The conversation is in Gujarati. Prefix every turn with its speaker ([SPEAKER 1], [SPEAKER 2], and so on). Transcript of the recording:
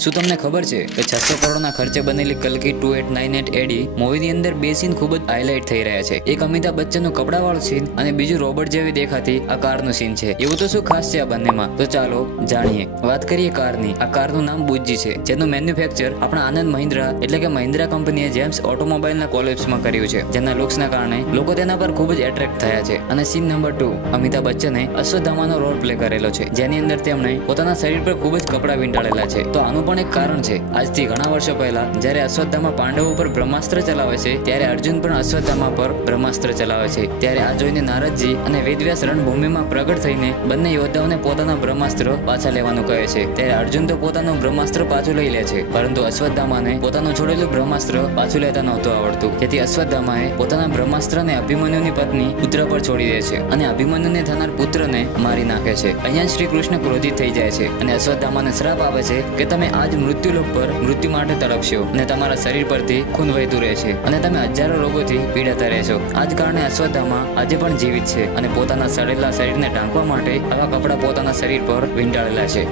[SPEAKER 1] શું તમને ખબર છે કે છસો કરોડના ખર્ચે બનેલી કલકી two eight nine eight AD મૂવીની અંદર બે સીન ખૂબ જ હાઇલાઇટ થઈ રહ્યા છે. એક અમિતાભ બચ્ચનનું કપડાવાળું સીન અને બીજું રોબોટ જેવી દેખાતી આ કારનું સીન છે. એવું તો શું ખાસ છે આ બંનેમાં? તો ચાલો જાણીએ. વાત કરીએ કારની. આ કારનું નામ બુજ્જી છે, જેનું મેન્યુફેક્ચર આપણા આનંદ મહિન્દ્રા એટલે કે મહિન્દ્રા કંપનીએ જેમ્સ ઓટોમોબાઈલના કોલેપ્સમાં કર્યું છે, જેના લુક્સના કારણે લોકો તેના પર ખૂબ જ એટ્રેક્ટ થયા છે. અને સીન નંબર ટુ અમિતાભ બચ્ચને અશ્વધામાનો રોલ પ્લે કરેલો છે, જેની અંદર તેમણે પોતાના શરીર પર ખૂબ જ કપડાં વીંટાળેલા છે. તો આનું પણ એક કારણ છે. આજથી ઘણા વર્ષો પહેલા, જ્યારે અશ્વત્થામા પાંડવો પર બ્રહ્માસ્ત્ર ચલાવે છે, ત્યારે અર્જુન પણ અશ્વત્થામા પર બ્રહ્માસ્ત્ર ચલાવે છે. ત્યારે આ જોઈને નારદજી અને વેદવ્યાસ રણભૂમિમાં પ્રગટ થઈને બંને યોદ્ધાઓને પોતાના બ્રહ્માસ્ત્ર પાછા લેવાનું કહે છે. ત્યારે અર્જુન તો પોતાનું બ્રહ્માસ્ત્ર પાછું લઈ લે છે, પરંતુ અશ્વત્થામાને પોતાનું છોડેલું બ્રહ્માસ્ત્ર પાછું લેતા નહોતું આવડતું. તેથી અશ્વત્થામાએ પોતાના બ્રહ્માસ્ત્રને અભિમન્યુની પત્ની પુત્ર પર છોડી દે છે અને અભિમન્યુને થનાર પુત્રને મારી નાખે છે. અહીંયા શ્રી કૃષ્ણ ક્રોધિત થઈ જાય છે અને અશ્વત્થામાને શ્રાપ આપે છે કે તમે આજ મૃત્યુલોક પર મૃત્યુ માટે તડપશો અને તમારા શરીર પરથી ખૂન વહેતું રહે છે અને તમે હજારો રોગોથી પીડાતા રહેશો. આ જ કારણે અશ્વત્થામા આજે પણ જીવિત છે અને પોતાના સડેલા શરીરને ઢાંકવા માટે આવા કપડાં પોતાના શરીર પર વીંટાળેલા છે.